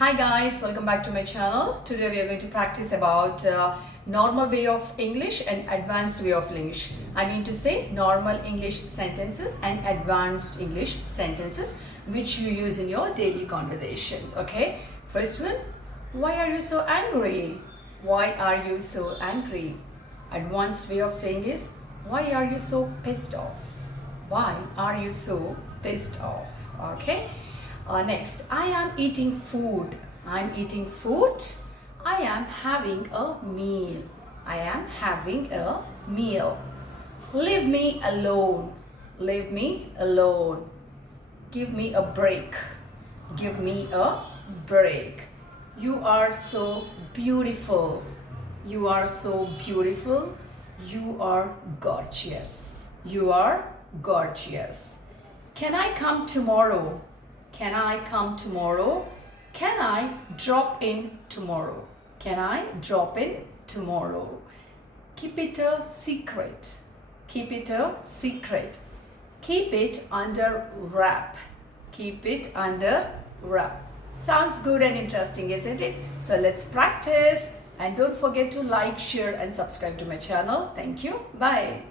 Hi guys, welcome back to my channel. Today we are going to practice about normal way of English and advanced way of English. I mean to say normal English sentences and advanced English sentences which you use in your daily conversations. Okay, first one, why are you so angry? Why are you so angry? Advanced way of saying is, why are you so pissed off? Why are you so pissed off? Okay. Next, I am eating food. I'm eating food. I am having a meal. I am having a meal. Leave me alone. Leave me alone. Give me a break. Give me a break. You are so beautiful. You are so beautiful. You are gorgeous. You are gorgeous. Can I come tomorrow? Can I come tomorrow? Can I drop in tomorrow? Can I drop in tomorrow? Keep it a secret. Keep it a secret. Keep it under wrap. Keep it under wrap. Sounds good and interesting, isn't it? So let's practice. And don't forget to like, share and subscribe to my channel. Thank you. Bye.